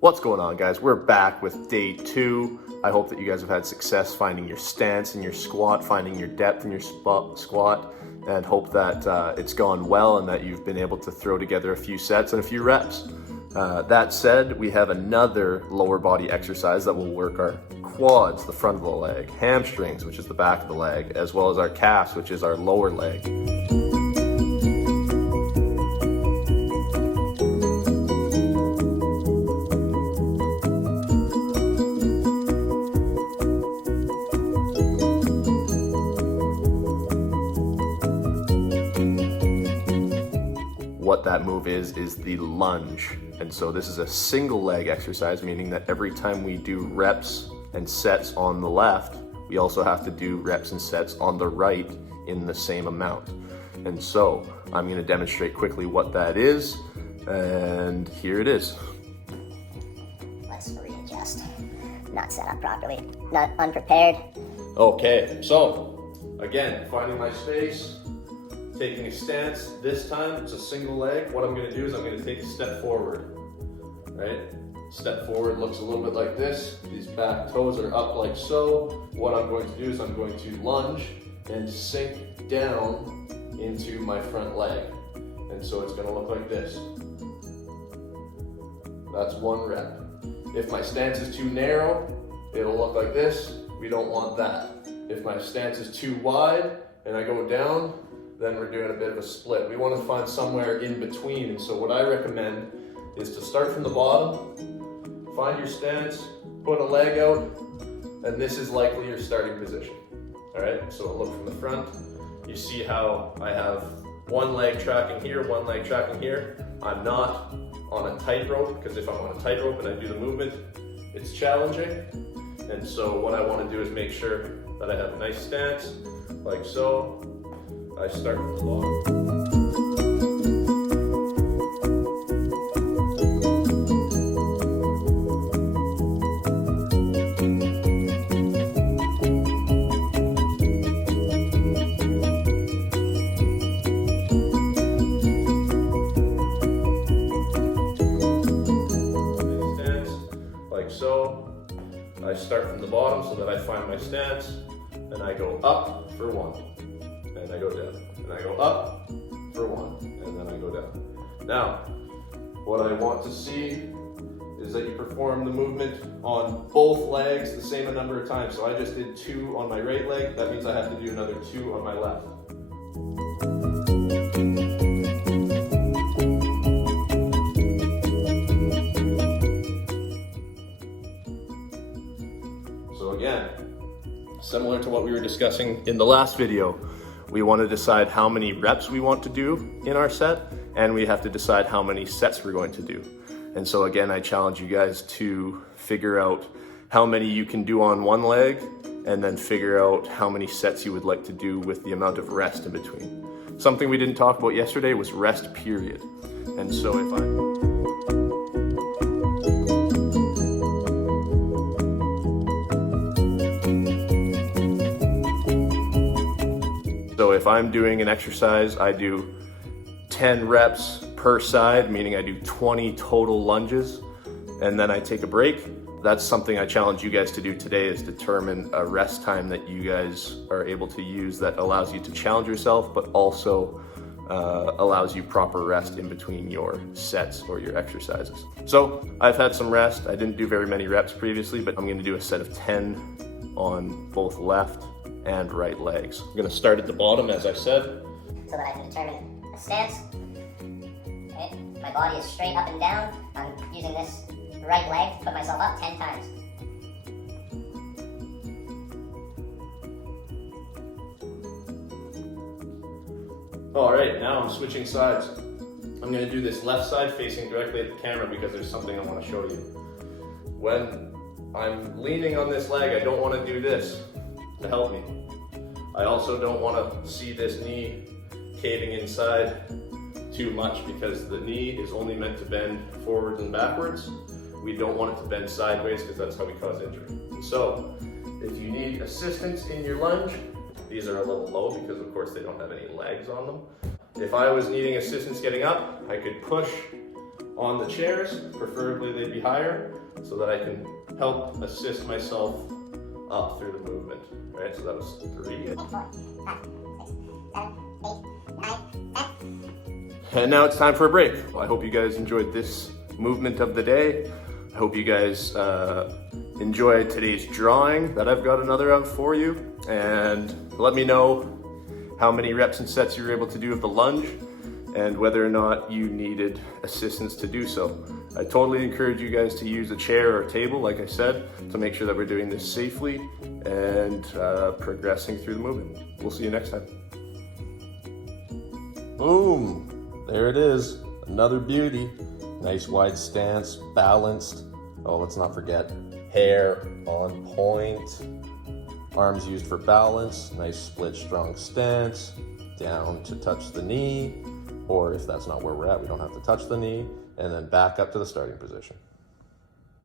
What's going on, guys? We're back with day 2. I hope that you guys have had success finding your stance in your squat, finding your depth in your squat, and hope that it's gone well and that you've been able to throw together a few sets and a few reps. That said, we have another lower body exercise that will work our quads, the front of the leg, hamstrings, which is the back of the leg, as well as our calves, which is our lower leg. What that move is the lunge. And so this is a single leg exercise, meaning that every time we do reps and sets on the left, we also have to do reps and sets on the right in the same amount. And so I'm going to demonstrate quickly what that is, and here it is. Let's readjust. Not set up properly, not unprepared. Okay, so again, finding my space, taking a stance. This time it's a single leg. What I'm going to do is I'm going to take a step forward, right? Step forward looks a little bit like this. These back toes are up like so. What I'm going to do is I'm going to lunge and sink down into my front leg. And so it's going to look like this. That's one rep. If my stance is too narrow, it'll look like this. We don't want that. If my stance is too wide and I go down, then we're doing a bit of a split. We want to find somewhere in between. And so what I recommend is to start from the bottom, find your stance, put a leg out, and this is likely your starting position. All right, so look from the front. You see how I have one leg tracking here, one leg tracking here. I'm not on a tightrope, because if I'm on a tightrope and I do the movement, it's challenging. And so what I want to do is make sure that I have a nice stance, like so. I start from the bottom. Stance, like so. I start from the bottom so that I find my stance, and I go up for one. And I go down, and I go up for one, and then I go down. Now, what I want to see is that you perform the movement on both legs the same number of times. So I just did 2 on my right leg. That means I have to do another 2 on my left. So again, similar to what we were discussing in the last video, we want to decide how many reps we want to do in our set, and we have to decide how many sets we're going to do. And so again, I challenge you guys to figure out how many you can do on one leg, and then figure out how many sets you would like to do with the amount of rest in between. Something we didn't talk about yesterday was rest period. And so if I'm doing an exercise, I do 10 reps per side, meaning I do 20 total lunges, and then I take a break. That's something I challenge you guys to do today, is determine a rest time that you guys are able to use that allows you to challenge yourself, but also allows you proper rest in between your sets or your exercises. So I've had some rest. I didn't do very many reps previously, but I'm going to do a set of 10 on both left and right legs. I'm going to start at the bottom, as I said, So that I can determine a stance. Okay. My body is straight up and down. I'm using this right leg to put myself up 10 times. All right, now I'm switching sides. I'm going to do this left side facing directly at the camera because there's something I want to show you. When I'm leaning on this leg, I don't want to do this to help me. I also don't want to see this knee caving inside too much, because the knee is only meant to bend forwards and backwards. We don't want it to bend sideways, because that's how we cause injury. So if you need assistance in your lunge, these are a little low because of course they don't have any legs on them. If I was needing assistance getting up, I could push on the chairs, preferably they'd be higher, so that I can help assist myself up through the movement. Right, so that was 3. 4, 5, 6, 7, 8, 9, 10. And now it's time for a break. Well, I hope you guys enjoyed this movement of the day. I hope you guys enjoyed today's drawing that I've got another of for you. And let me know how many reps and sets you were able to do of the lunge and whether or not you needed assistance to do so. I totally encourage you guys to use a chair or a table, like I said, to make sure that we're doing this safely and progressing through the movement. We'll see you next time. Boom, there it is, another beauty. Nice wide stance, balanced. Oh, let's not forget, hair on point. Arms used for balance, nice split strong stance, down to touch the knee, or if that's not where we're at, we don't have to touch the knee, and then back up to the starting position.